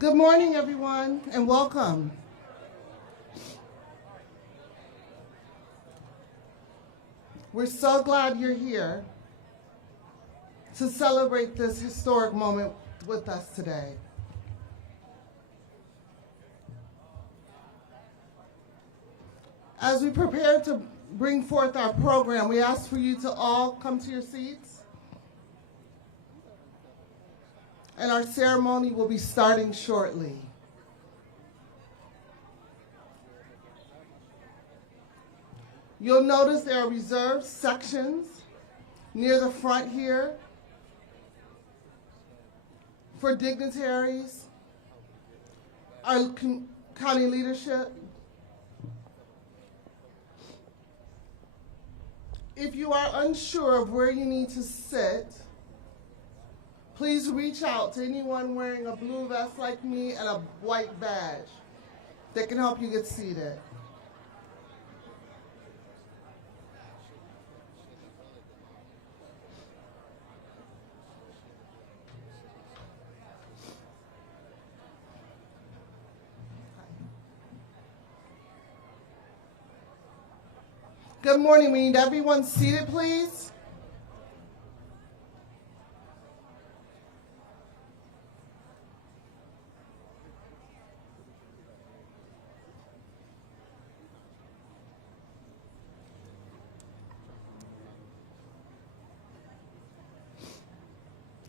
Good morning, everyone, and welcome. We're so glad you're here to celebrate this historic moment with us today. As we prepare to bring forth our program, we ask for you to all come to your seats. And our ceremony will be starting shortly. You'll notice there are reserved sections near the front here for dignitaries, our county leadership. If you are unsure of where you need to sit, please reach out to anyone wearing a blue vest like me and a white badge that can help you get seated. Good morning. We need everyone seated, please.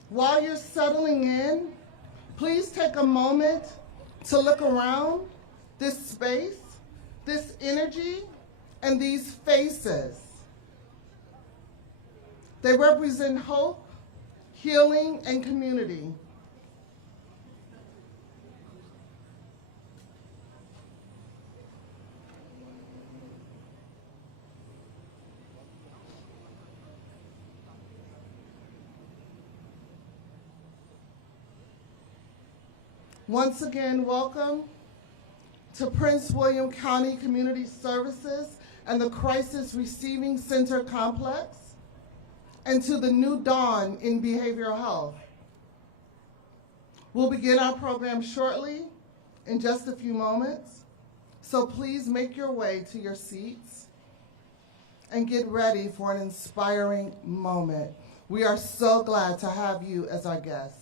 While you're settling in, please take a moment to look around this space, this energy, and these faces. They represent hope, healing, and community. Once again, welcome to Prince William County Community Services and the Crisis Receiving Center Complex, and to the new dawn in behavioral health. We'll begin our program shortly, in just a few moments, so please make your way to your seats and get ready for an inspiring moment. We are so glad to have you as our guest.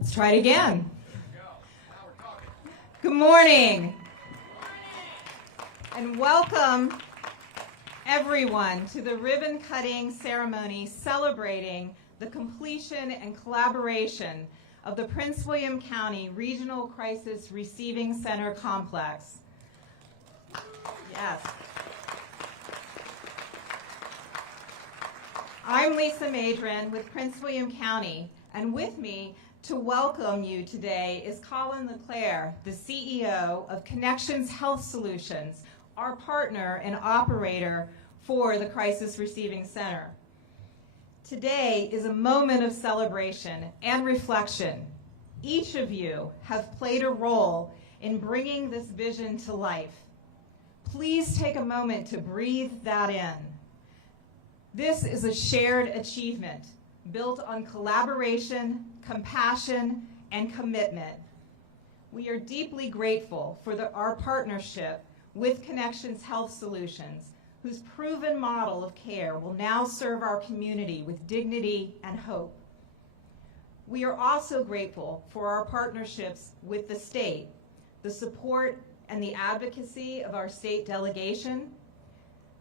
Let's try it again. Good morning. And welcome everyone to the ribbon cutting ceremony celebrating the completion and collaboration of the Prince William County Regional Crisis Receiving Center complex. Yes. I'm Lisa Madron with Prince William County, and with me to welcome you today is Colin LeClaire, the CEO of Connections Health Solutions, our partner and operator for the Crisis Receiving Center. Today is a moment of celebration and reflection. Each of you have played a role in bringing this vision to life. Please take a moment to breathe that in. This is a shared achievement built on collaboration, compassion, and commitment. We are deeply grateful for our partnership with Connections Health Solutions, whose proven model of care will now serve our community with dignity and hope. We are also grateful for our partnerships with the state, the support and the advocacy of our state delegation,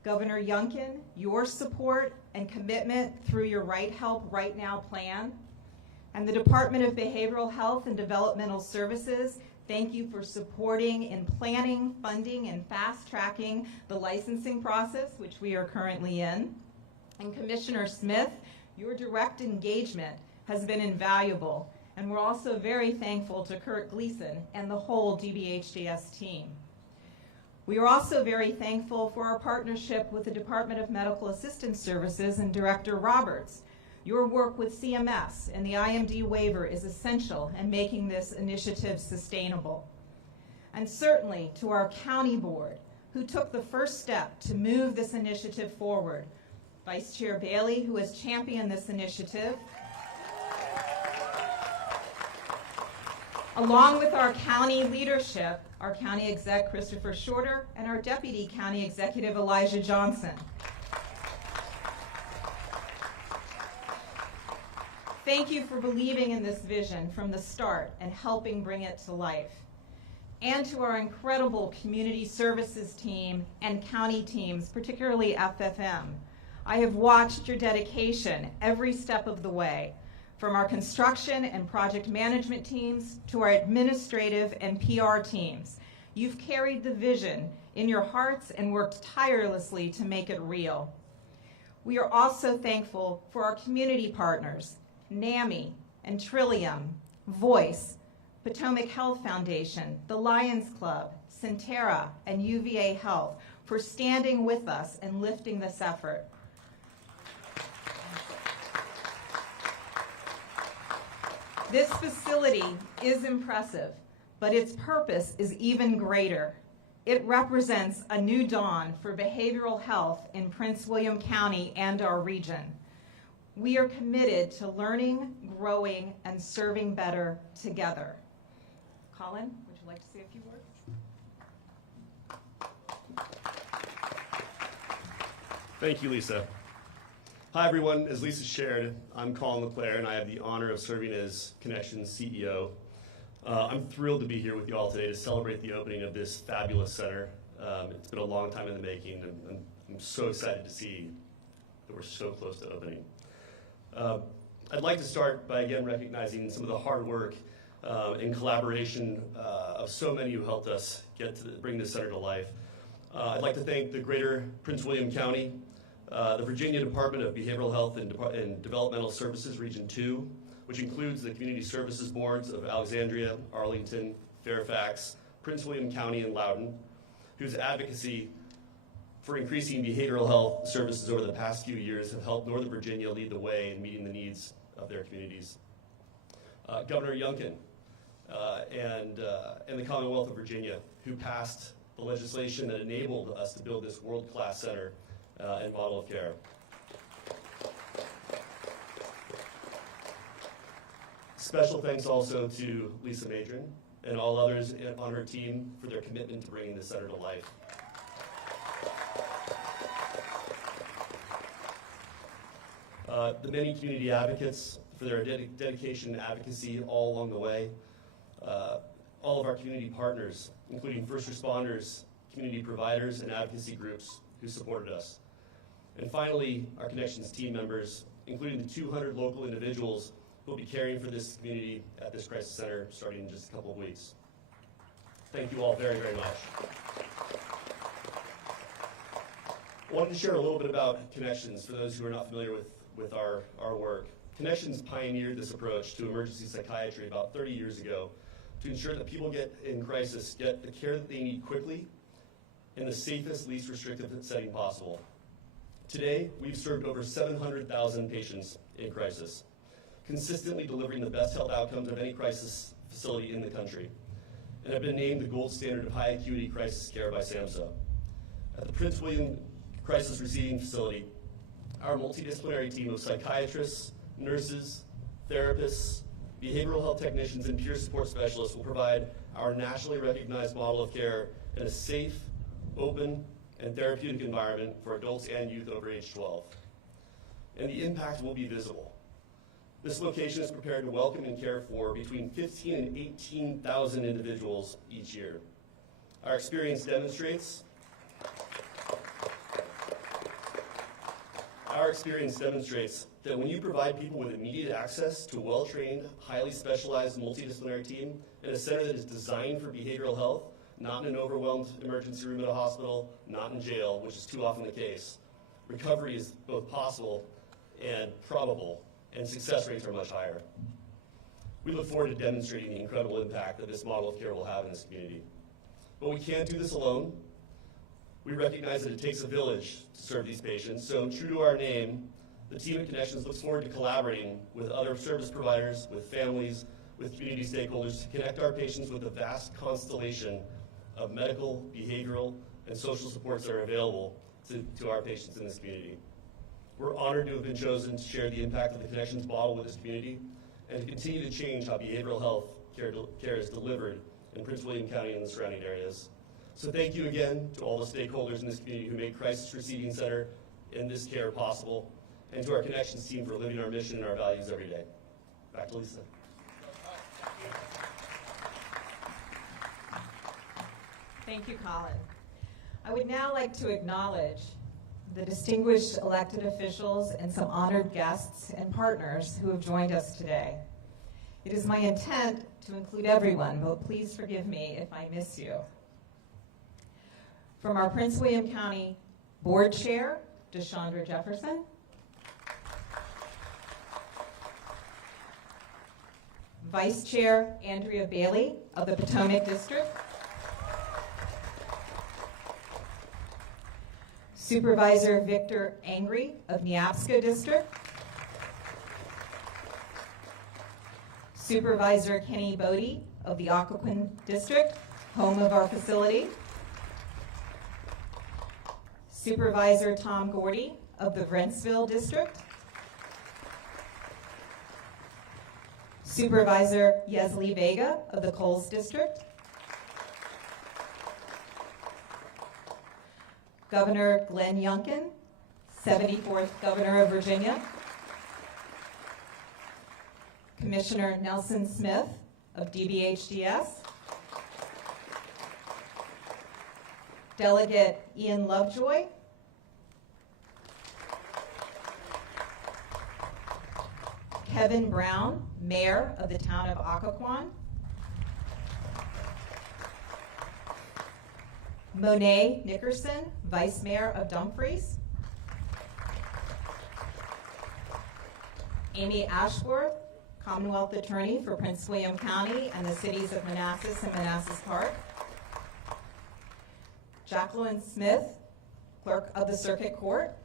Governor Youngkin, your support and commitment through your Right Help Right Now plan, and the Department of Behavioral Health and Developmental Services. Thank you for supporting in planning, funding, and fast-tracking the licensing process, which we are currently in. And Commissioner Smith, your direct engagement has been invaluable, and we're also very thankful to Kurt Gleason and the whole DBHDS team. We are also very thankful for our partnership with the Department of Medical Assistance Services and Director Roberts. Your work with CMS and the IMD waiver is essential in making this initiative sustainable. And certainly to our county board, who took the first step to move this initiative forward. Vice Chair Bailey, who has championed this initiative, along with our county leadership, our county exec Christopher Shorter, and our deputy county executive Elijah Johnson. Thank you for believing in this vision from the start and helping bring it to life. And to our incredible community services team and county teams, particularly FFM. I have watched your dedication every step of the way, from our construction and project management teams to our administrative and PR teams. You've carried the vision in your hearts and worked tirelessly to make it real. We are also thankful for our community partners, NAMI and Trillium, Voice, Potomac Health Foundation, the Lions Club, Centera, and UVA Health for standing with us and lifting this effort. This facility is impressive, but its purpose is even greater. It represents a new dawn for behavioral health in Prince William County and our region. We are committed to learning, growing, and serving better together. Colin, would you like to say a few words? Thank you, Lisa. Hi, everyone. As Lisa shared, I'm Colin LeClaire, and I have the honor of serving as Connections CEO. I'm thrilled to be here with you all today to celebrate the opening of this fabulous center. It's been a long time in the making, and I'm so excited to see that we're so close to opening. I'd like to start by again recognizing some of the hard work and collaboration of so many who helped us bring this center to life. I'd like to thank the Greater Prince William County, the Virginia Department of Behavioral Health and Developmental Services, Region 2, which includes the community services boards of Alexandria, Arlington, Fairfax, Prince William County, and Loudoun, whose advocacy for increasing behavioral health services over the past few years have helped Northern Virginia lead the way in meeting the needs of their communities. Governor Youngkin and the Commonwealth of Virginia, who passed the legislation that enabled us to build this world-class center and model of care. Special thanks also to Lisa Madron and all others on her team for their commitment to bringing this center to life. The many community advocates, for their dedication and advocacy all along the way. All of our community partners, including first responders, community providers, and advocacy groups who supported us. And finally, our Connections team members, including the 200 local individuals who will be caring for this community at this crisis center starting in just a couple of weeks. Thank you all very, very much. I wanted to share a little bit about Connections for those who are not familiar with our work. Connections pioneered this approach to emergency psychiatry about 30 years ago to ensure that people in crisis get the care that they need quickly in the safest, least restrictive setting possible. Today, we've served over 700,000 patients in crisis, consistently delivering the best health outcomes of any crisis facility in the country, and have been named the gold standard of high acuity crisis care by SAMHSA. At the Prince William Crisis Receiving Facility, our multidisciplinary team of psychiatrists, nurses, therapists, behavioral health technicians, and peer support specialists will provide our nationally recognized model of care in a safe, open, and therapeutic environment for adults and youth over age 12. And the impact will be visible. This location is prepared to welcome and care for between 15,000 and 18,000 individuals each year. Our experience demonstrates that when you provide people with immediate access to a well-trained, highly specialized multidisciplinary team in a center that is designed for behavioral health, not in an overwhelmed emergency room at a hospital, not in jail, which is too often the case, recovery is both possible and probable, and success rates are much higher. We look forward to demonstrating the incredible impact that this model of care will have in this community. But we can't do this alone. We recognize that it takes a village to serve these patients, so true to our name, the team at Connections looks forward to collaborating with other service providers, with families, with community stakeholders to connect our patients with the vast constellation of medical, behavioral, and social supports that are available to our patients in this community. We're honored to have been chosen to share the impact of the Connections model with this community and to continue to change how behavioral health care is delivered in Prince William County and the surrounding areas. So thank you again to all the stakeholders in this community who make Crisis Receiving Center and this care possible, and to our Connections team for living our mission and our values every day. Back to Lisa. Thank you, Colin. I would now like to acknowledge the distinguished elected officials and some honored guests and partners who have joined us today. It is my intent to include everyone, but please forgive me if I miss you. From our Prince William County Board Chair, Deshandra Jefferson. Vice Chair, Andrea Bailey of the Potomac District. Supervisor Victor Angry of Neabsco District. Supervisor Kenny Bodie of the Occoquan District, home of our facility. Supervisor Tom Gordy of the Brentsville District. Supervisor Yesli Vega of the Coles District. Governor Glenn Youngkin, 74th Governor of Virginia. Commissioner Nelson Smith of DBHDS. Delegate Ian Lovejoy. Kevin Brown, Mayor of the town of Occoquan. Monet Nickerson, Vice Mayor of Dumfries. Amy Ashworth, Commonwealth Attorney for Prince William County and the cities of Manassas and Manassas Park. Jacqueline Smith, Clerk of the Circuit Court.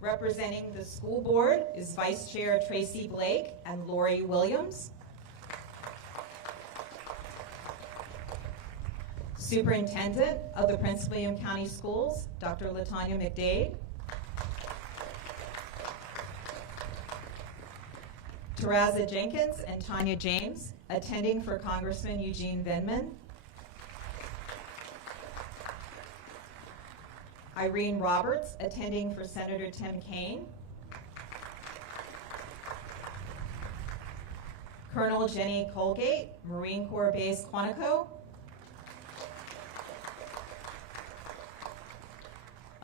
Representing the school board is Vice Chair Tracy Blake and Lori Williams. Superintendent of the Prince William County Schools, Dr. LaTanya McDade. Taraza Jenkins and Tanya James, attending for Congressman Eugene Venman. Irene Roberts, attending for Senator Tim Kaine. Colonel Jenny Colgate, Marine Corps Base Quantico.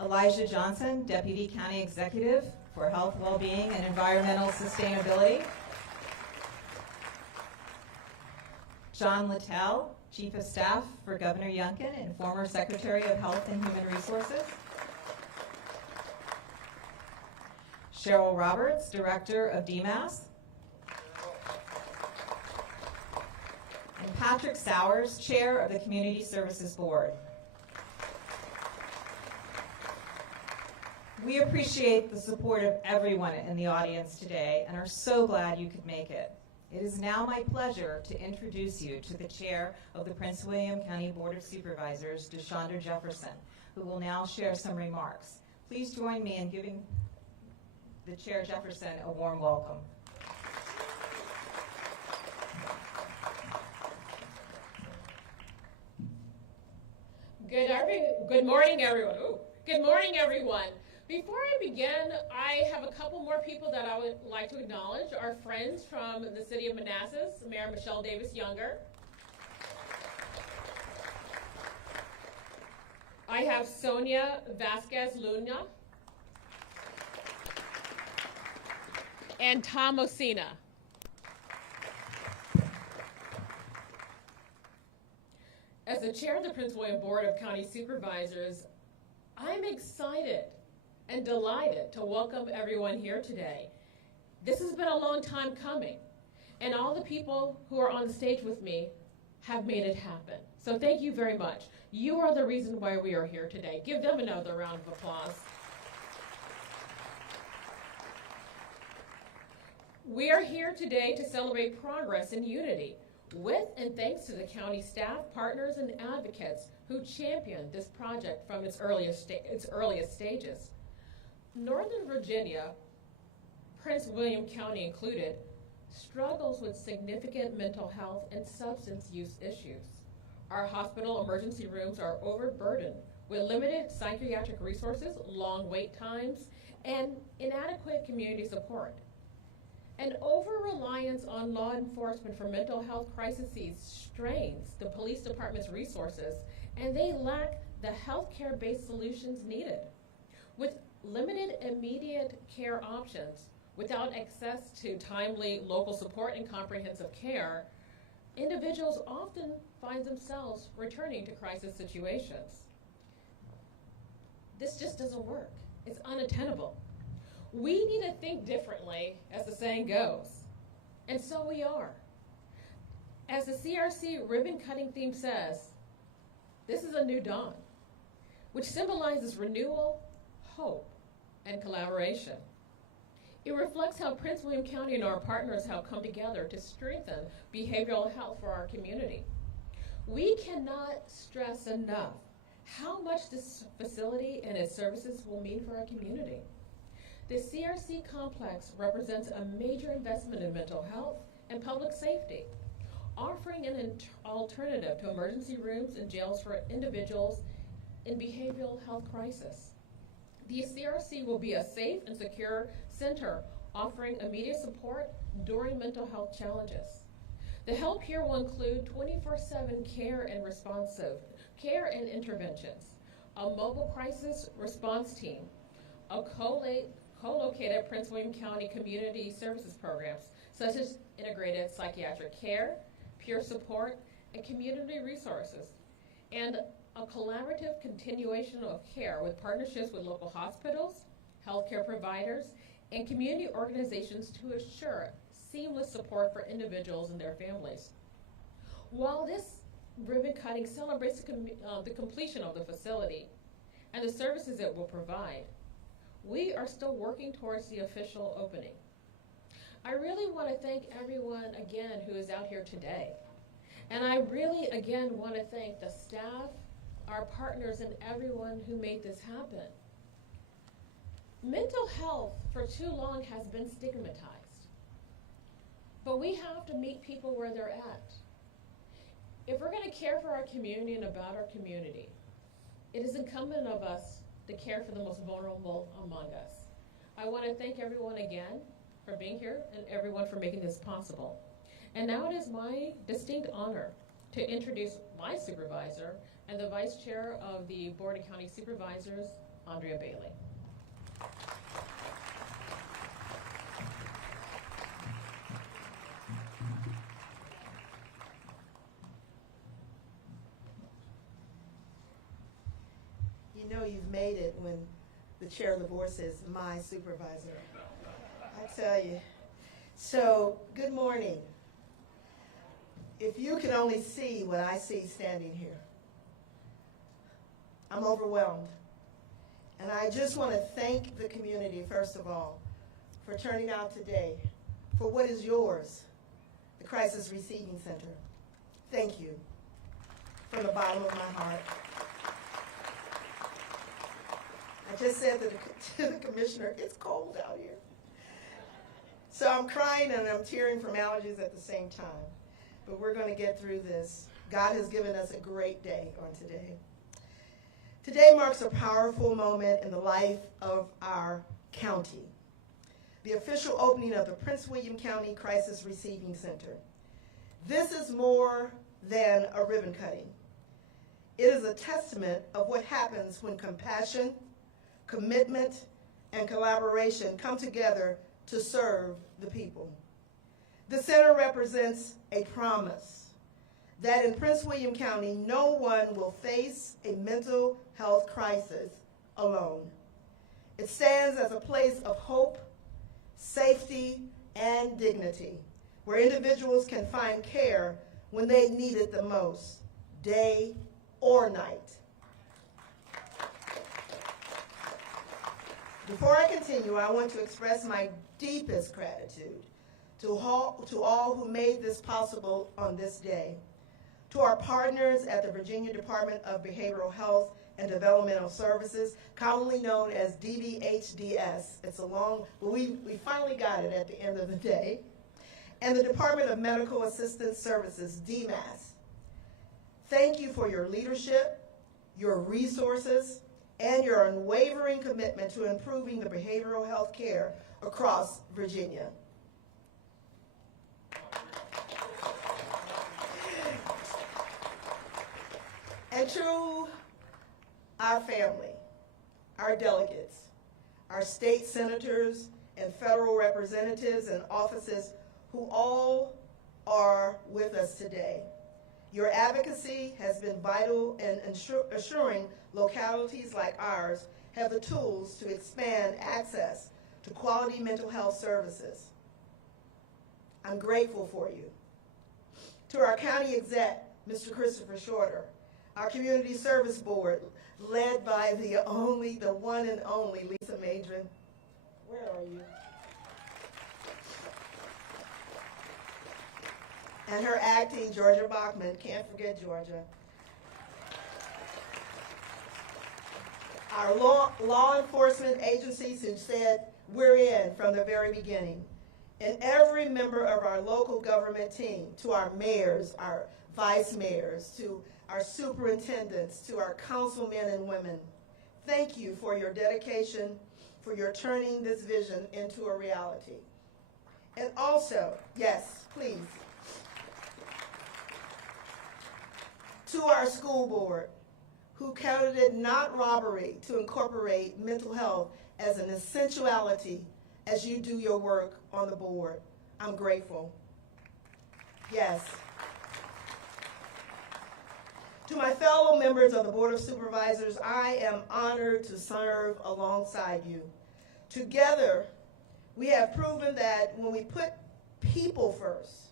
Elijah Johnson, Deputy County Executive for Health, Wellbeing, and Environmental Sustainability. John Littell, Chief of Staff for Governor Youngkin and former Secretary of Health and Human Resources. Cheryl Roberts, Director of DMAS. And Patrick Sowers, Chair of the Community Services Board. We appreciate the support of everyone in the audience today and are so glad you could make it. It is now my pleasure to introduce you to the Chair of the Prince William County Board of Supervisors, DeShondra Jefferson, who will now share some remarks. Please join me in giving the Chair Jefferson a warm welcome. Good morning, everyone. Ooh, good morning, everyone. Before I begin, I have a couple more people that I would like to acknowledge. Our friends from the city of Manassas, Mayor Michelle Davis Younger. I have Sonia Vasquez Luna and Tom Osina. As the chair of the Prince William Board of County Supervisors, I'm excited and delighted to welcome everyone here today. This has been a long time coming, and all the people who are on the stage with me have made it happen. So thank you very much. You are the reason why we are here today. Give them another round of applause. We are here today to celebrate progress and unity with and thanks to the county staff, partners, and advocates who championed this project from its earliest stages. Northern Virginia, Prince William County included, struggles with significant mental health and substance use issues. Our hospital emergency rooms are overburdened with limited psychiatric resources, long wait times, and inadequate community support. An over-reliance on law enforcement for mental health crises strains the police department's resources, and they lack the healthcare-based solutions needed. With limited immediate care options, without access to timely local support and comprehensive care, individuals often find themselves returning to crisis situations. This just doesn't work. It's unattainable. We need to think differently, as the saying goes, and so we are. As the CRC ribbon-cutting theme says, this is a new dawn, which symbolizes renewal, hope, and collaboration. It reflects how Prince William County and our partners have come together to strengthen behavioral health for our community. We cannot stress enough how much this facility and its services will mean for our community. The CRC complex represents a major investment in mental health and public safety, offering an alternative to emergency rooms and jails for individuals in behavioral health crisis. The CRC will be a safe and secure center offering immediate support during mental health challenges. The help here will include 24/7 care and interventions, a mobile crisis response team, a co-located Prince William County community services programs, such as integrated psychiatric care, peer support, and community resources, and a collaborative continuation of care with partnerships with local hospitals, healthcare providers, and community organizations to assure seamless support for individuals and their families. While this ribbon cutting celebrates the completion of the facility and the services it will provide, we are still working towards the official opening. I really want to thank everyone again who is out here today. And I really again want to thank the staff, our partners, and everyone who made this happen. Mental health for too long has been stigmatized, but we have to meet people where they're at. If we're going to care for our community and about our community, it is incumbent of us to care for the most vulnerable among us. I want to thank everyone again for being here and everyone for making this possible. And now it is my distinct honor to introduce my supervisor and the Vice Chair of the Board of County Supervisors, Andrea Bailey. You know you've made it when the chair of the board says, my supervisor. I tell you. So, good morning. If you can only see what I see standing here, I'm overwhelmed. And I just want to thank the community, first of all, for turning out today for what is yours, the Crisis Receiving Center. Thank you from the bottom of my heart. I just said to the commissioner, it's cold out here. So I'm crying and I'm tearing from allergies at the same time. But we're going to get through this. God has given us a great day on today. Today marks a powerful moment in the life of our county. The official opening of the Prince William County Crisis Receiving Center. This is more than a ribbon cutting. It is a testament of what happens when compassion, commitment, and collaboration come together to serve the people. The center represents a promise that in Prince William County, no one will face a mental health crisis alone. It stands as a place of hope, safety, and dignity, where individuals can find care when they need it the most, day or night. Before I continue, I want to express my deepest gratitude to all who made this possible on this day, to our partners at the Virginia Department of Behavioral Health and Developmental Services, commonly known as DBHDS. It's a long, but we finally got it at the end of the day, and the Department of Medical Assistance Services, DMAS. Thank you for your leadership, your resources, and your unwavering commitment to improving the behavioral health care across Virginia. And to our family, our delegates, our state senators and federal representatives and offices who all are with us today. Your advocacy has been vital in assuring localities like ours have the tools to expand access to quality mental health services. I'm grateful for you. To our county exec, Mr. Christopher Shorter, our community service board, led by the one and only Lisa Madron. Where are you? And her acting, Georgia Bachman, can't forget Georgia. Our law enforcement agencies who said we're in from the very beginning. And every member of our local government team, to our mayors, our vice mayors, to our superintendents, to our councilmen and women, thank you for your dedication, for your turning this vision into a reality. And also, yes, please, to our school board, who counted it not robbery to incorporate mental health as an essentiality as you do your work on the board. I'm grateful. Yes. To my fellow members of the Board of Supervisors, I am honored to serve alongside you. Together, we have proven that when we put people first,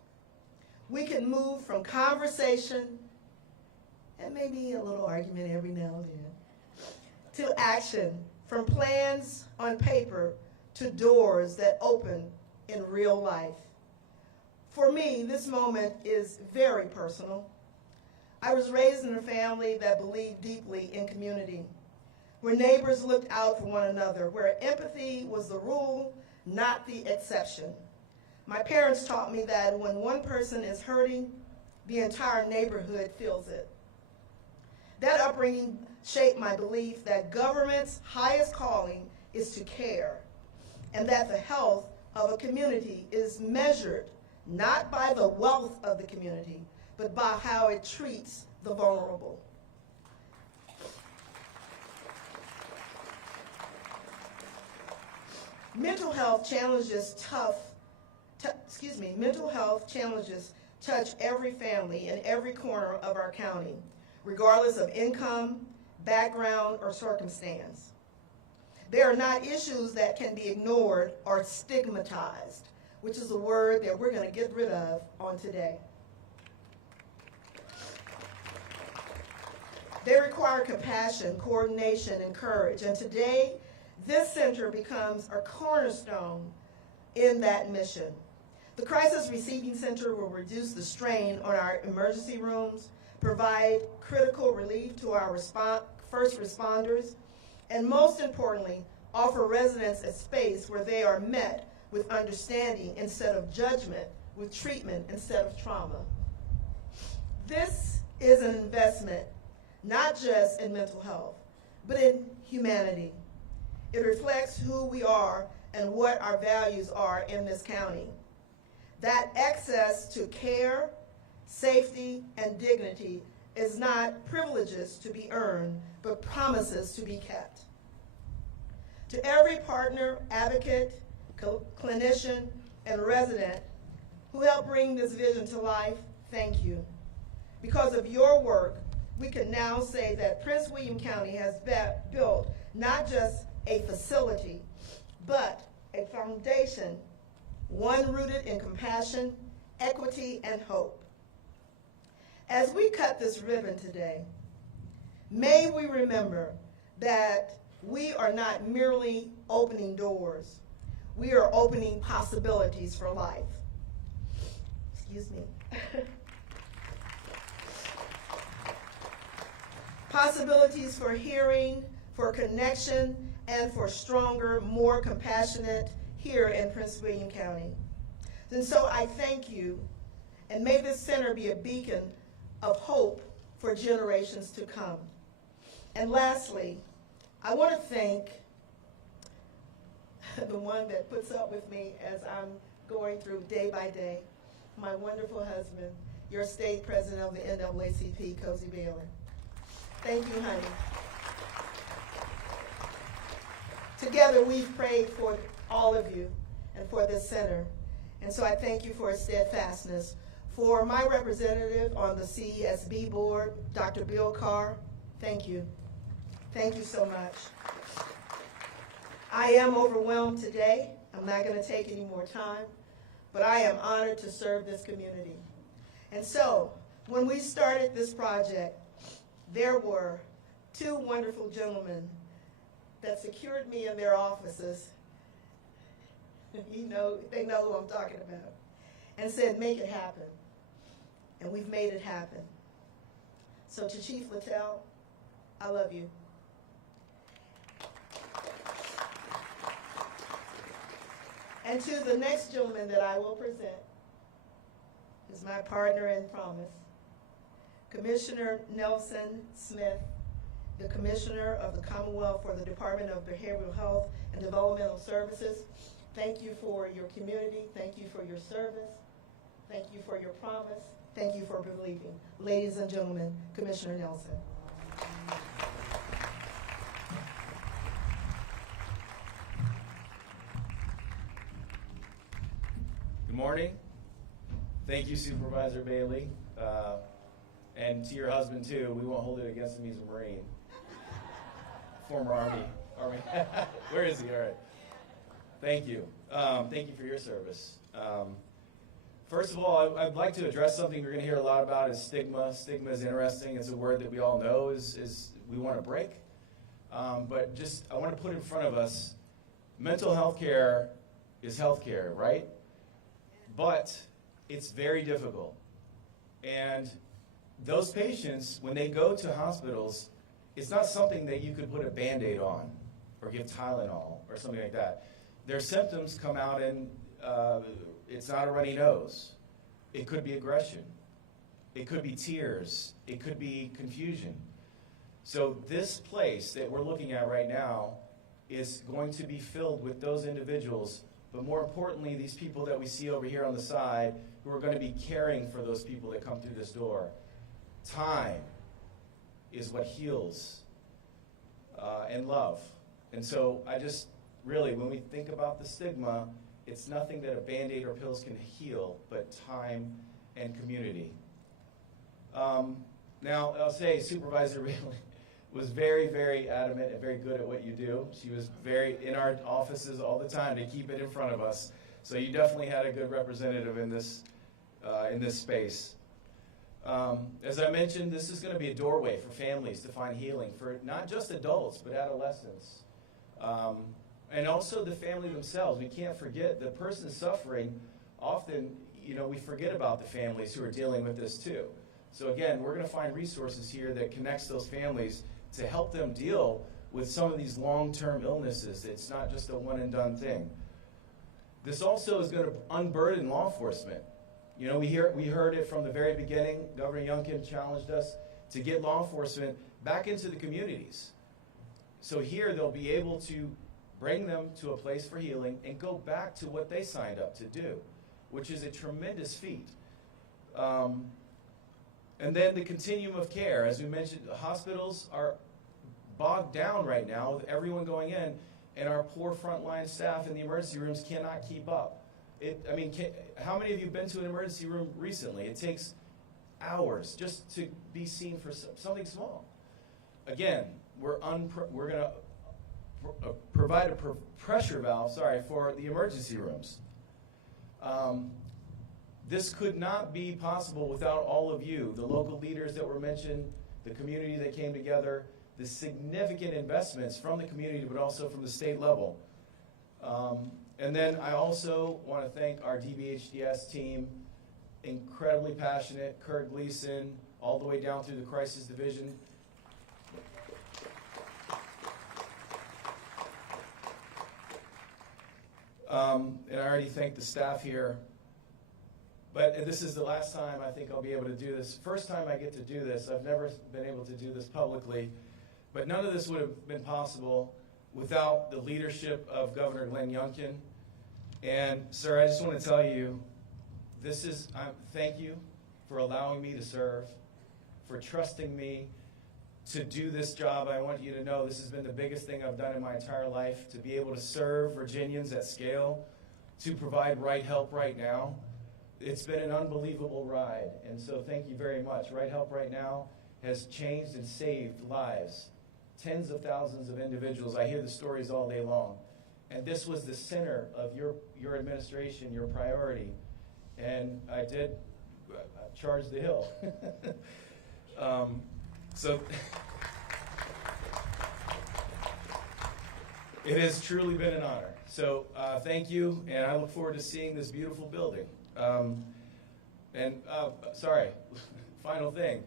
we can move from conversation and maybe a little argument every now and then, to action, from plans on paper to doors that open in real life. For me, this moment is very personal. I was raised in a family that believed deeply in community, where neighbors looked out for one another, where empathy was the rule, not the exception. My parents taught me that when one person is hurting, the entire neighborhood feels it. That upbringing shaped my belief that government's highest calling is to care, and that the health of a community is measured not by the wealth of the community, but by how it treats the vulnerable. Mental health challenges touch every family in every corner of our county, regardless of income, background, or circumstance. They are not issues that can be ignored or stigmatized, which is a word that we're going to get rid of on today. They require compassion, coordination, and courage, and today, this center becomes a cornerstone in that mission. The Crisis Receiving Center will reduce the strain on our emergency rooms, provide critical relief to our first responders, and most importantly, offer residents a space where they are met with understanding instead of judgment, with treatment instead of trauma. This is an investment not just in mental health, but in humanity. It reflects who we are and what our values are in this county. That access to care, safety, and dignity is not privileges to be earned, but promises to be kept. To every partner, advocate, clinician, and resident who helped bring this vision to life, thank you. Because of your work, we can now say that Prince William County has built not just a facility, but a foundation, one rooted in compassion, equity, and hope. As we cut this ribbon today, may we remember that we are not merely opening doors, we are opening possibilities for life. Excuse me. Possibilities for hearing, for connection, and for stronger, more compassionate here in Prince William County. And so I thank you, and may this center be a beacon of hope for generations to come. And lastly, I want to thank the one that puts up with me as I'm going through day by day, my wonderful husband, your state president of the NAACP, Cozy Baylor. Thank you, honey. Together we've prayed for all of you and for this center. And so I thank you for his steadfastness. For my representative on the CESB board, Dr. Bill Carr, thank you. Thank you so much. I am overwhelmed today. I'm not going to take any more time, but I am honored to serve this community. And so when we started this project, there were two wonderful gentlemen that secured me in their offices. They know who I'm talking about. And said, make it happen. And we've made it happen. So to Chief Littell, I love you. And to the next gentleman that I will present is my partner in promise, Commissioner Nelson Smith, the Commissioner of the Commonwealth for the Department of Behavioral Health and Developmental Services. Thank you for your community. Thank you for your service. Thank you for your promise. Thank you for believing. Ladies and gentlemen, Commissioner Nelson. Good morning. Thank you, Supervisor Bailey. And to your husband, too. We won't hold it against him. He's a Marine. Former Army. Where is he? All right. Thank you. Thank you for your service. First of all, I'd like to address something we're going to hear a lot about is stigma. Stigma is interesting. It's a word that we all know is we want to break. But just I want to put in front of us, mental health care is health care, right? But it's very difficult. And those patients, when they go to hospitals, it's not something that you could put a Band-Aid on or give Tylenol or something like that. Their symptoms come out and it's not a runny nose. It could be aggression. It could be tears. It could be confusion. So this place that we're looking at right now is going to be filled with those individuals, but more importantly, these people that we see over here on the side who are going to be caring for those people that come through this door. Time is what heals, and love. And so I just really, when we think about the stigma, it's nothing that a Band-Aid or pills can heal, but time and community. Now, I'll say Supervisor Bailey was very, very adamant and very good at what you do. She was very in our offices all the time to keep it in front of us. So you definitely had a good representative in this space. As I mentioned, this is going to be a doorway for families to find healing for not just adults, but adolescents. And also the family themselves. We can't forget the person suffering. Often, we forget about the families who are dealing with this too. So again, we're going to find resources here that connects those families to help them deal with some of these long-term illnesses. It's not just a one-and-done thing. This also is going to unburden law enforcement. We heard it from the very beginning. Governor Youngkin challenged us to get law enforcement back into the communities. So here they'll be able to bring them to a place for healing and go back to what they signed up to do, which is a tremendous feat. And then the continuum of care. As we mentioned, the hospitals are bogged down right now with everyone going in, and our poor frontline staff in the emergency rooms cannot keep up. How many of you have been to an emergency room recently? It takes hours just to be seen for something small. Again, we're going to provide a pressure valve, for the emergency rooms. This could not be possible without all of you, the local leaders that were mentioned, the community that came together, the significant investments from the community, but also from the state level. And then I also want to thank our DBHDS team, incredibly passionate, Kurt Gleason, all the way down through the crisis division. And I already thanked the staff here. But this is the last time I think I'll be able to do this. First time I get to do this. I've never been able to do this publicly. But none of this would have been possible without the leadership of Governor Glenn Youngkin. And, sir, I just want to tell you, thank you for allowing me to serve, for trusting me to do this job. I want you to know this has been the biggest thing I've done in my entire life, to be able to serve Virginians at scale, to provide right help right now. It's been an unbelievable ride, and so thank you very much. Right Help Right Now has changed and saved lives, tens of thousands of individuals. I hear the stories all day long. And this was the center of your administration, your priority. And I did charge the hill. So it has truly been an honor. So thank you, and I look forward to seeing this beautiful building. Final thing.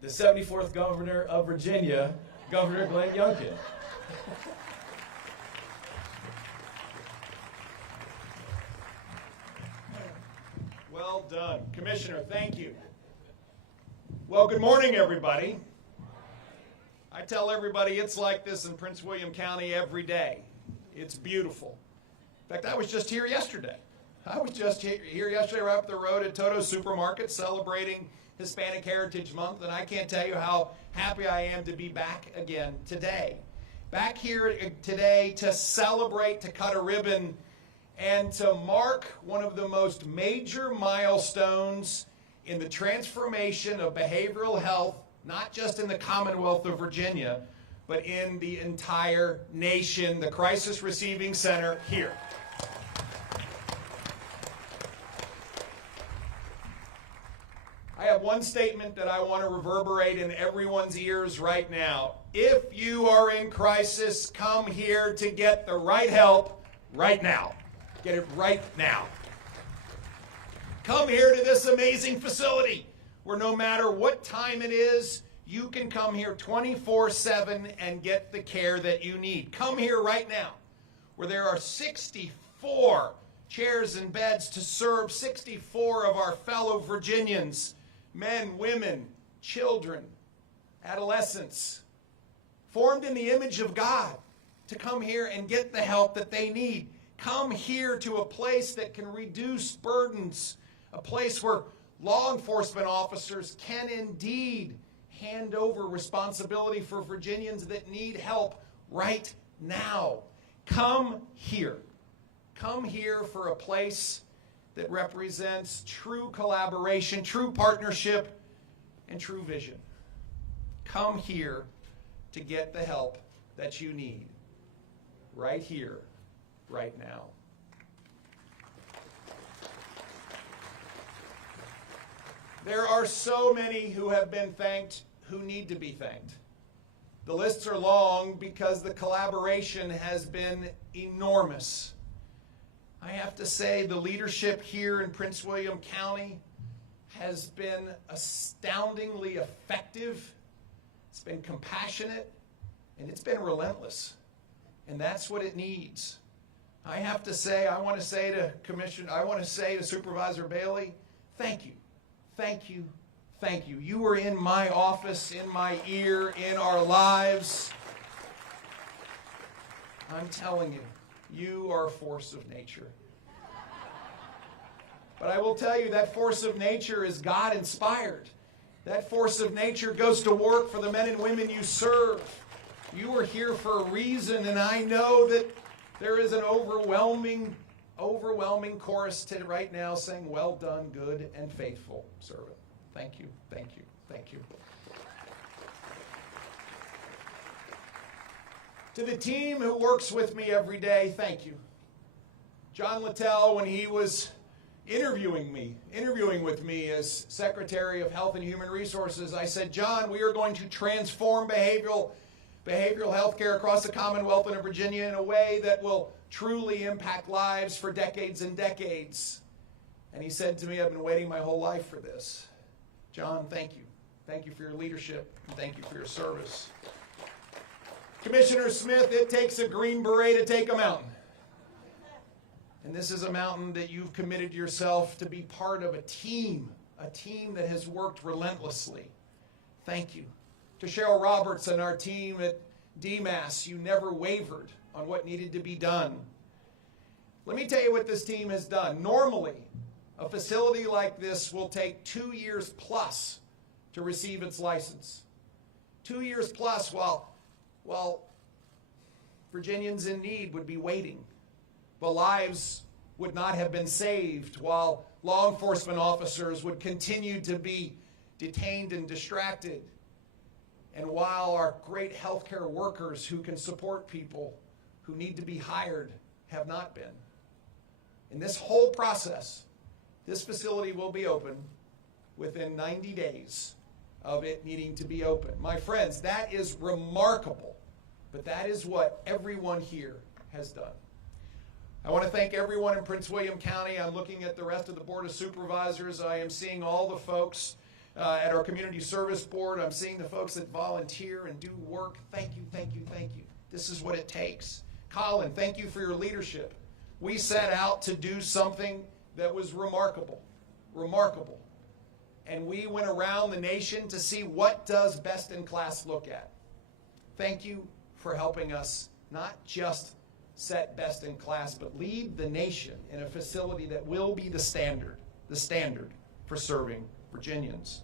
The 74th Governor of Virginia, Governor Glenn Youngkin. Well done. Commissioner, thank you. Well, good morning, everybody. I tell everybody it's like this in Prince William County every day. It's beautiful. In fact, I was just here yesterday. I was just here yesterday right up the road at Toto's Supermarket celebrating Hispanic Heritage Month, and I can't tell you how happy I am to be back again today. Back here today to celebrate, to cut a ribbon, and to mark one of the most major milestones in the transformation of behavioral health, not just in the Commonwealth of Virginia, but in the entire nation, the Crisis Receiving Center here. I have one statement that I want to reverberate in everyone's ears right now. If you are in crisis, come here to get the right help right now. Get it right now. Come here to this amazing facility where no matter what time it is, you can come here 24/7 and get the care that you need. Come here right now where there are 64 chairs and beds to serve 64 of our fellow Virginians, men, women, children, adolescents, formed in the image of God, to come here and get the help that they need. Come here to a place that can reduce burdens, a place where law enforcement officers can indeed hand over responsibility for Virginians that need help right now. Come here. Come here for a place that represents true collaboration, true partnership, and true vision. Come here to get the help that you need right here, right now. There are so many who have been thanked who need to be thanked. The lists are long because the collaboration has been enormous. I have to say the leadership here in Prince William County has been astoundingly effective. It's been compassionate, and it's been relentless. And that's what it needs. I have to say, I want to say to Supervisor Bailey, thank you. Thank you. Thank you. You were in my office, in my ear, in our lives. I'm telling you, you are a force of nature. But I will tell you, that force of nature is God-inspired. That force of nature goes to work for the men and women you serve. You are here for a reason, and I know that there is an overwhelming chorus right now saying, well done, good and faithful servant. Thank you, thank you, thank you. To the team who works with me every day, thank you. John Littell, when he was interviewing with me as Secretary of Health and Human Resources, I said, John, we are going to transform behavioral health care across the Commonwealth and Virginia in a way that will truly impact lives for decades and decades. And he said to me, I've been waiting my whole life for this. John, thank you. Thank you for your leadership, and thank you for your service. Commissioner Smith, it takes a Green Beret to take a mountain. And this is a mountain that you've committed yourself to be part of a team that has worked relentlessly. Thank you. To Cheryl Roberts and our team at DMAS, you never wavered on what needed to be done. Let me tell you what this team has done. Normally, a facility like this will take 2 years plus to receive its license. 2 years plus while Virginians in need would be waiting, while lives would not have been saved, while law enforcement officers would continue to be detained and distracted, and while our great healthcare workers who can support people who need to be hired have not been. In this whole process, this facility will be open within 90 days of it needing to be open. My friends, that is remarkable, but that is what everyone here has done. I want to thank everyone in Prince William County. I'm looking at the rest of the Board of Supervisors. I am seeing all the folks at our Community Service Board. I'm seeing the folks that volunteer and do work. Thank you, thank you, thank you. This is what it takes. Colin, thank you for your leadership. We set out to do something that was remarkable. And we went around the nation to see what does best in class look at. Thank you for helping us not just set best in class, but lead the nation in a facility that will be the standard for serving Virginians.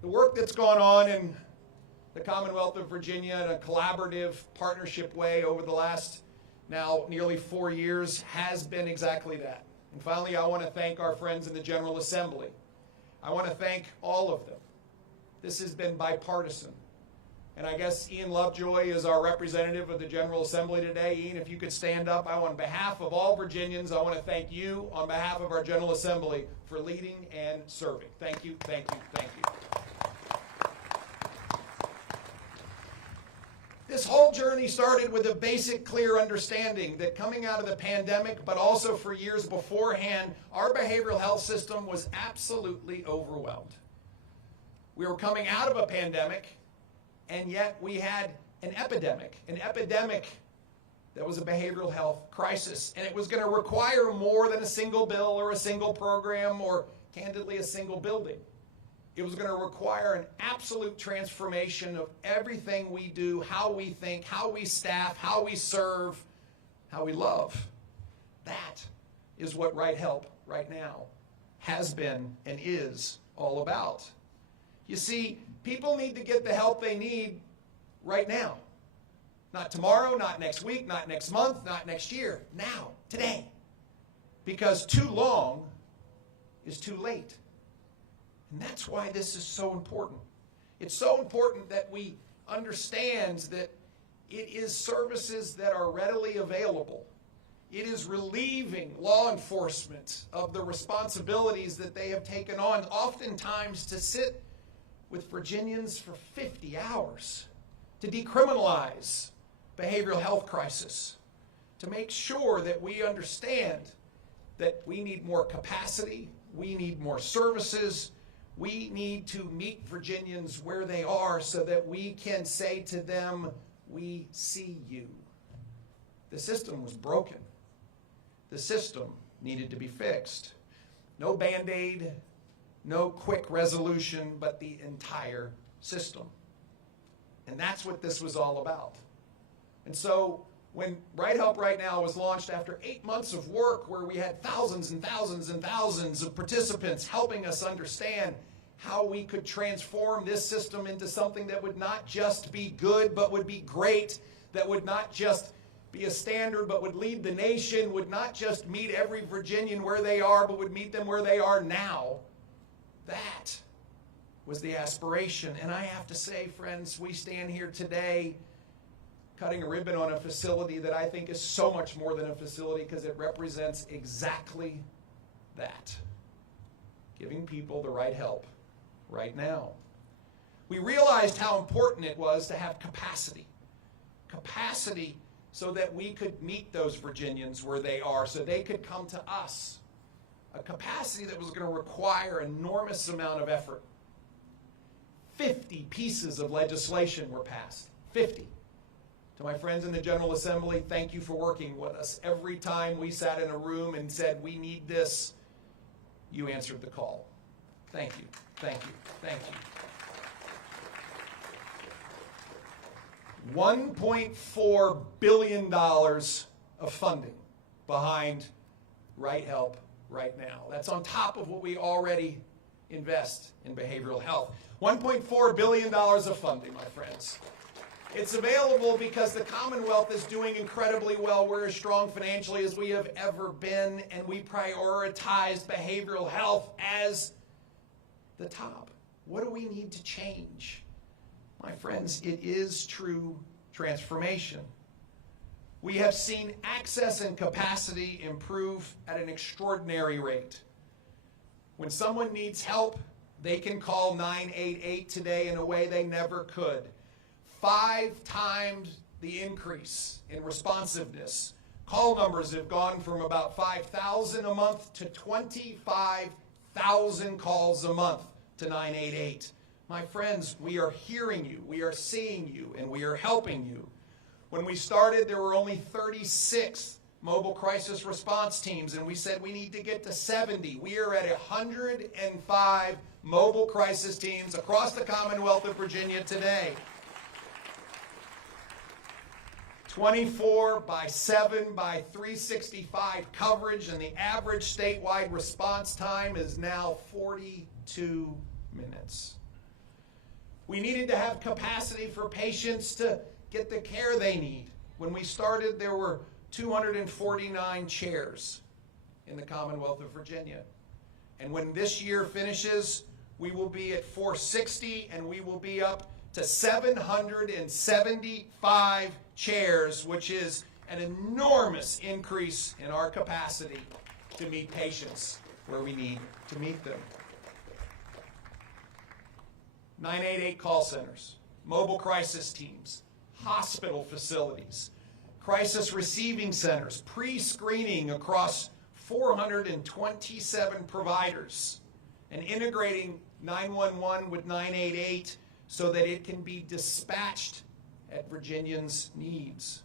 The work that's gone on in the Commonwealth of Virginia in a collaborative partnership way over the last now nearly 4 years has been exactly that. And finally, I want to thank our friends in the General Assembly. I want to thank all of them. This has been bipartisan. And I guess Ian Lovejoy is our representative of the General Assembly today. Ian, if you could stand up. On behalf of all Virginians, I want to thank you on behalf of our General Assembly for leading and serving. Thank you, thank you, thank you. This whole journey started with a basic, clear understanding that coming out of the pandemic, but also for years beforehand, our behavioral health system was absolutely overwhelmed. We were coming out of a pandemic, and yet we had an epidemic that was a behavioral health crisis. And it was going to require more than a single bill or a single program or, candidly, a single building. It was going to require an absolute transformation of everything we do, how we think, how we staff, how we serve, how we love. That is what Right Help right now has been and is all about. You see, people need to get the help they need right now. Not tomorrow, not next week, not next month, not next year. Now, today. Because too long is too late. And that's why this is so important. It's so important that we understand that it is services that are readily available. It is relieving law enforcement of the responsibilities that they have taken on, oftentimes to sit with Virginians for 50 hours, to decriminalize behavioral health crisis, to make sure that we understand that we need more capacity, we need more services, we need to meet Virginians where they are so that we can say to them, we see you. The system was broken. The system needed to be fixed. No Band-Aid, no quick resolution, but the entire system. And that's what this was all about. And so when Right Help Right Now was launched after 8 months of work where we had thousands and thousands and thousands of participants helping us understand how we could transform this system into something that would not just be good, but would be great, that would not just be a standard, but would lead the nation, would not just meet every Virginian where they are, but would meet them where they are now. That was the aspiration. And I have to say, friends, we stand here today cutting a ribbon on a facility that I think is so much more than a facility because it represents exactly that. Giving people the right help right now. We realized how important it was to have capacity. Capacity so that we could meet those Virginians where they are, so they could come to us. A capacity that was going to require an enormous amount of effort. 50 pieces of legislation were passed. 50. To my friends in the General Assembly, thank you for working with us. Every time we sat in a room and said, we need this, you answered the call. Thank you, thank you, thank you. $1.4 billion of funding behind Right Help Right Now. That's on top of what we already invest in behavioral health. $1.4 billion of funding, my friends. It's available because the Commonwealth is doing incredibly well. We're as strong financially as we have ever been, and we prioritize behavioral health as the top. What do we need to change? My friends, it is true transformation. We have seen access and capacity improve at an extraordinary rate. When someone needs help, they can call 988 today in a way they never could. 5 times the increase in responsiveness. Call numbers have gone from about 5,000 a month to 25,000 calls a month to 988. My friends, we are hearing you, we are seeing you, and we are helping you. When we started, there were only 36 mobile crisis response teams, and we said we need to get to 70. We are at 105 mobile crisis teams across the Commonwealth of Virginia today. 24/7/365 coverage, and the average statewide response time is now 42 minutes. We needed to have capacity for patients to get the care they need. When we started, there were 249 chairs in the Commonwealth of Virginia. And when this year finishes, we will be at 460, and we will be up to 775 chairs, which is an enormous increase in our capacity to meet patients where we need to meet them. 988 call centers, mobile crisis teams, hospital facilities, crisis receiving centers, pre-screening across 427 providers, and integrating 911 with 988 so that it can be dispatched at Virginians' needs.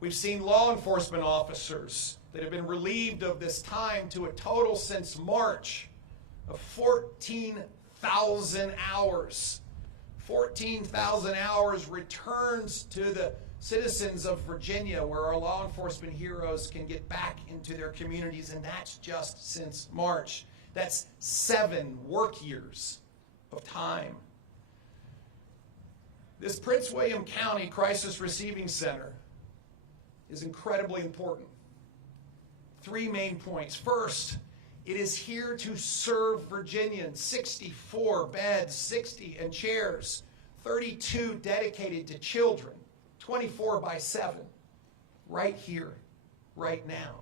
We've seen law enforcement officers that have been relieved of this time to a total since March of 14,000 14,000 hours. 14,000 hours returns to the citizens of Virginia, where our law enforcement heroes can get back into their communities, and that's just since March. That's 7 work years of time. This Prince William County Crisis Receiving Center is incredibly important. 3 main points. First, it is here to serve Virginians. 64 beds, 60 and chairs, 32 dedicated to children, 24/7, right here, right now.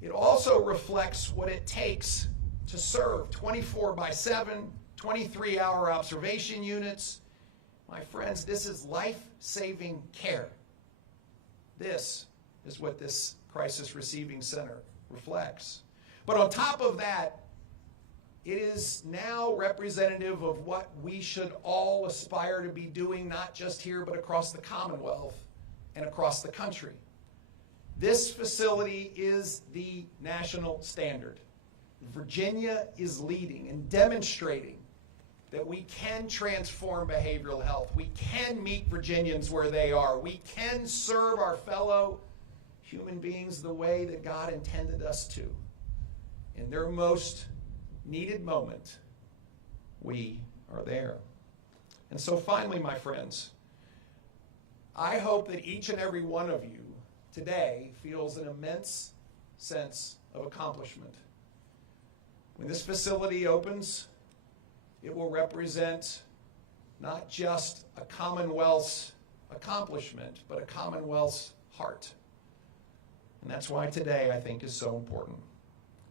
It also reflects what it takes to serve 24/7, 23-hour observation units. My friends, this is life-saving care. This is what this Crisis Receiving Center reflects. But on top of that, it is now representative of what we should all aspire to be doing, not just here, but across the Commonwealth and across the country. This facility is the national standard. Virginia is leading and demonstrating that we can transform behavioral health. We can meet Virginians where they are. We can serve our fellow human beings the way that God intended us to. In their most needed moment, we are there. And so finally, my friends, I hope that each and every one of you today feels an immense sense of accomplishment. When this facility opens, it will represent not just a Commonwealth's accomplishment, but a Commonwealth's heart. And that's why today, I think, is so important.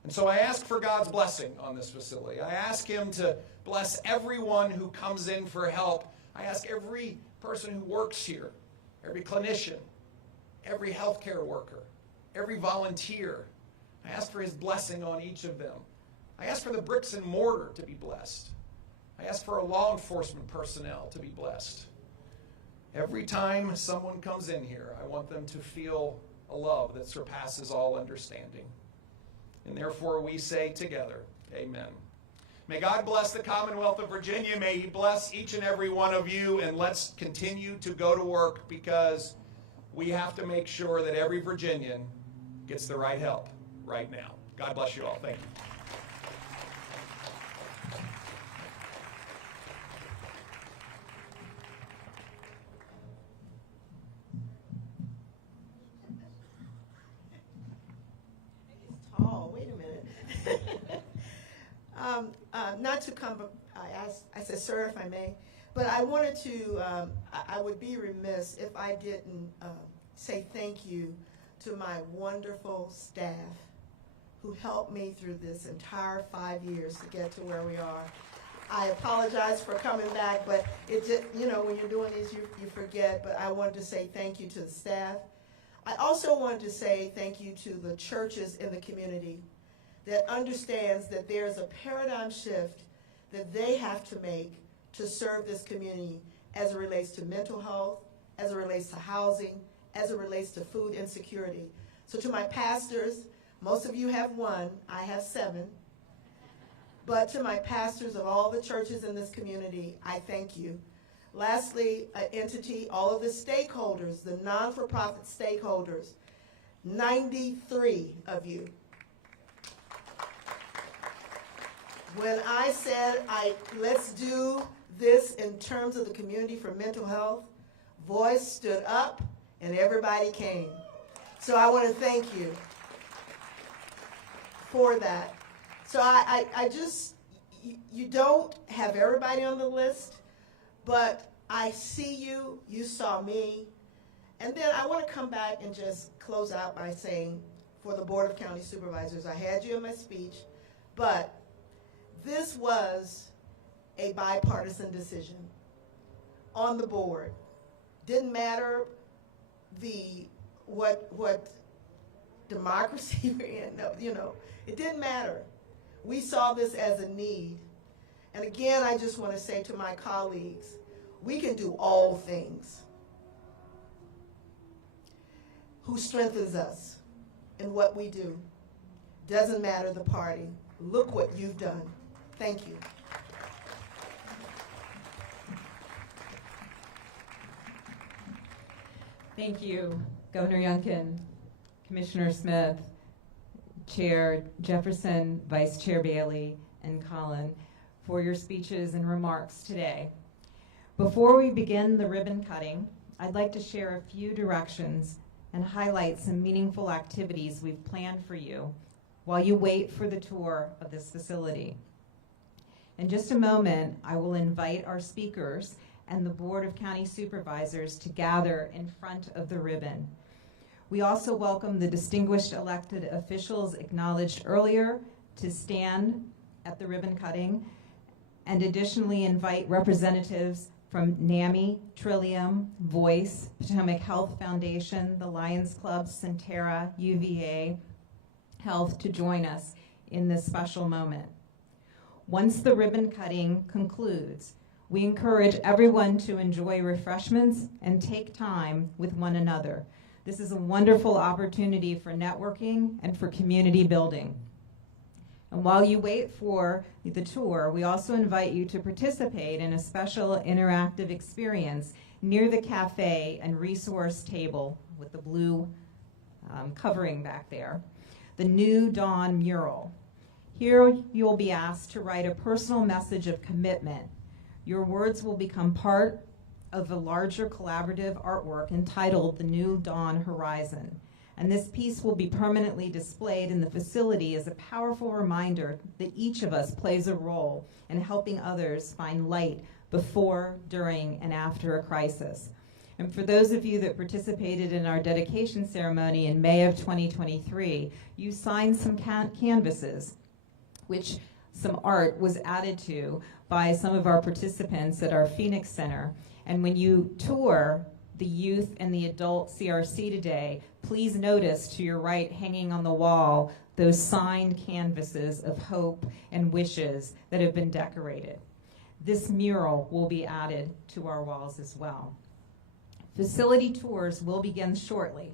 And so I ask for God's blessing on this facility. I ask Him to bless everyone who comes in for help. I ask every person who works here, every clinician, every healthcare worker, every volunteer. I ask for His blessing on each of them. I ask for the bricks and mortar to be blessed. I ask for our law enforcement personnel to be blessed. Every time someone comes in here, I want them to feel a love that surpasses all understanding. And therefore we say together, amen. May God bless the Commonwealth of Virginia. May He bless each and every one of you. And let's continue to go to work, because we have to make sure that every Virginian gets the right help right now. God bless you all. Thank you. Tall. Wait a minute. Not to come, I said, sir, if I may, but I wanted to, I would be remiss if I didn't say thank you to my wonderful staff who helped me through this entire 5 years to get to where we are. I apologize for coming back, but it just, when you're doing these, you forget, but I wanted to say thank you to the staff. I also wanted to say thank you to the churches in the community that understands that there's a paradigm shift that they have to make to serve this community as it relates to mental health, as it relates to housing, as it relates to food insecurity. So to my pastors, most of you have 1, I have 7. But to my pastors of all the churches in this community, I thank you. Lastly, an entity, all of the stakeholders, the non-for-profit stakeholders, 93 of you. When I said, let's do this in terms of the community for mental health, voice stood up and everybody came. So I want to thank you for that. So you don't have everybody on the list, but I see you, you saw me. And then I want to come back and just close out by saying, for the Board of County Supervisors, I had you in my speech, but this was a bipartisan decision on the board. Didn't matter what democracy we're in, it didn't matter. We saw this as a need. And again, I just want to say to my colleagues, we can do all things. Who strengthens us in what we do. Doesn't matter the party. Look what you've done. Thank you. Thank you, Governor Youngkin, Commissioner Smith, Chair Jefferson, Vice Chair Bailey, and Colin, for your speeches and remarks today. Before we begin the ribbon cutting, I'd like to share a few directions and highlight some meaningful activities we've planned for you while you wait for the tour of this facility. In just a moment, I will invite our speakers and the Board of County Supervisors to gather in front of the ribbon. We also welcome the distinguished elected officials acknowledged earlier to stand at the ribbon cutting, and additionally invite representatives from NAMI, Trillium, Voice, Potomac Health Foundation, the Lions Club, Centera, UVA Health to join us in this special moment. Once the ribbon cutting concludes, we encourage everyone to enjoy refreshments and take time with one another. This is a wonderful opportunity for networking and for community building. And while you wait for the tour, we also invite you to participate in a special interactive experience near the cafe and resource table with the blue covering back there, the New Dawn mural. Here you'll be asked to write a personal message of commitment. Your words will become part of a larger collaborative artwork entitled The New Dawn Horizon. And this piece will be permanently displayed in the facility as a powerful reminder that each of us plays a role in helping others find light before, during, and after a crisis. And for those of you that participated in our dedication ceremony in May of 2023, you signed some canvases, which some art was added to by some of our participants at our Phoenix Center. And when you tour the youth and the adult CRC today, please notice to your right, hanging on the wall, those signed canvases of hope and wishes that have been decorated. This mural will be added to our walls as well. Facility tours will begin shortly.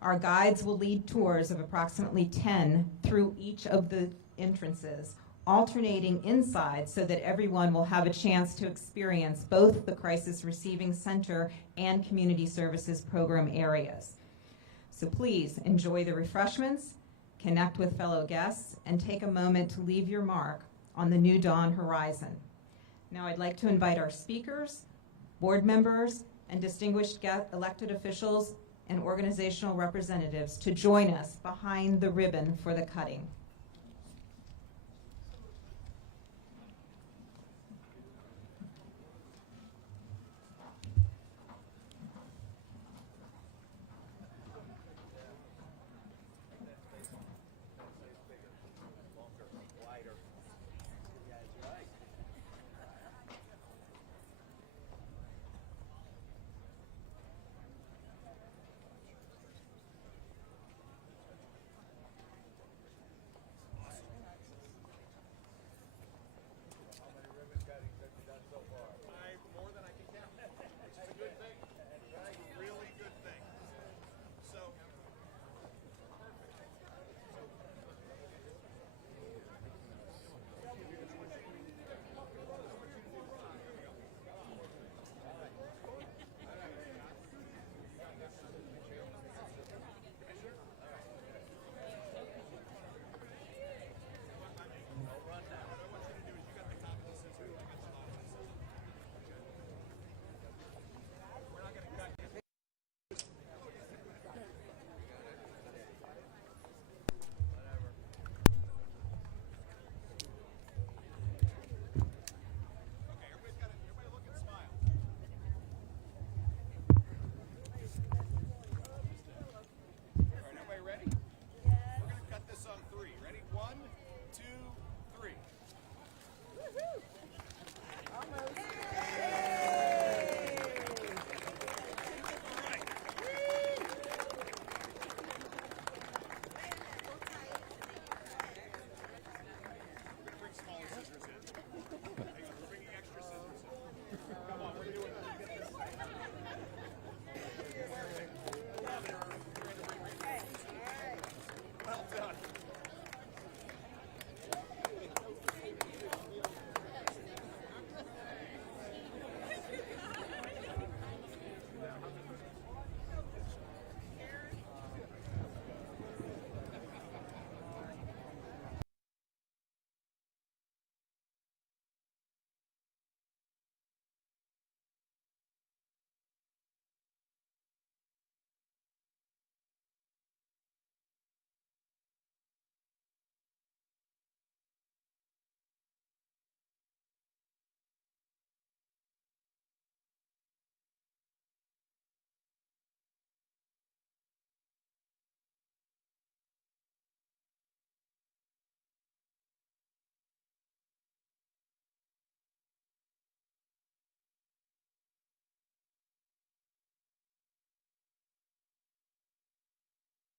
Our guides will lead tours of approximately 10 through each of the entrances, alternating inside so that everyone will have a chance to experience both the Crisis Receiving Center and Community Services Program areas. So please enjoy the refreshments, connect with fellow guests, and take a moment to leave your mark on the New Dawn Horizon. Now I'd like to invite our speakers, board members, and distinguished elected officials and organizational representatives to join us behind the ribbon for the cutting.